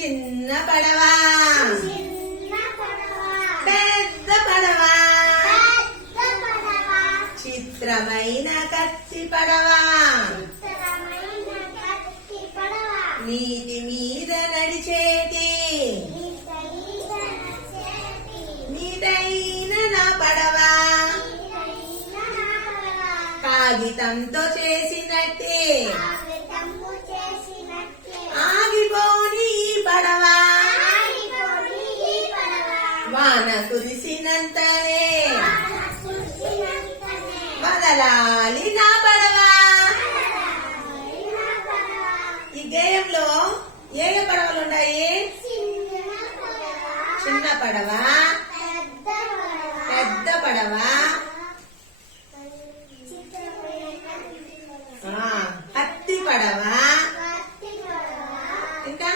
చిన్న పడవ. పెద్ద పడవ. చిత్రమైన కత్తి పడవ. నీటి మీద నచ్చేటి నీటైన నా పడవ. కాగితంతో చేసినట్టే. వాన కురిసినంతనే వాన వదలాలి నా పడవ ఈ గేయంలో ఏ ఏ పడవలు ఉన్నాయి? చిన్న పడవ చిన్న పడవ. పెద్ద పడవ పెద్ద పడవ చిత్రమైన కత్తి పడవ ఆ, కత్తి పడవ కత్తి పడవ ఇంకా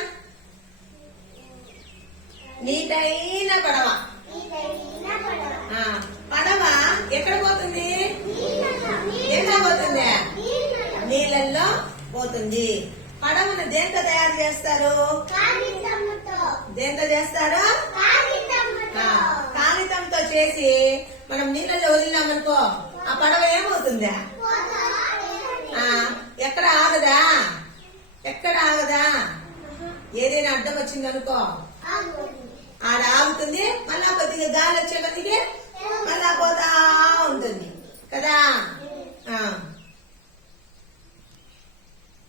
నీటైన పడవ. పడవ పడవ ఎక్కడ పోతుంది? ఎక్కడ పోతుంది? నీళ్ళల్లో పోతుంది. పడవను దేంతో తయారు చేస్తారు? దేంతో చేస్తారు? కాగితంతో చేసి మనం నీళ్ళలో వదిలినామనుకో ఆ పడవ ఏమవుతుందా? ఎక్కడ ఆగదా? ఎక్కడ ఆగదా? ఏదైనా అడ్డం వచ్చిందనుకో. ఆడ ఆగుతుంది మళ్ళా కొద్దిగా గాలి వచ్చే కొద్దిగా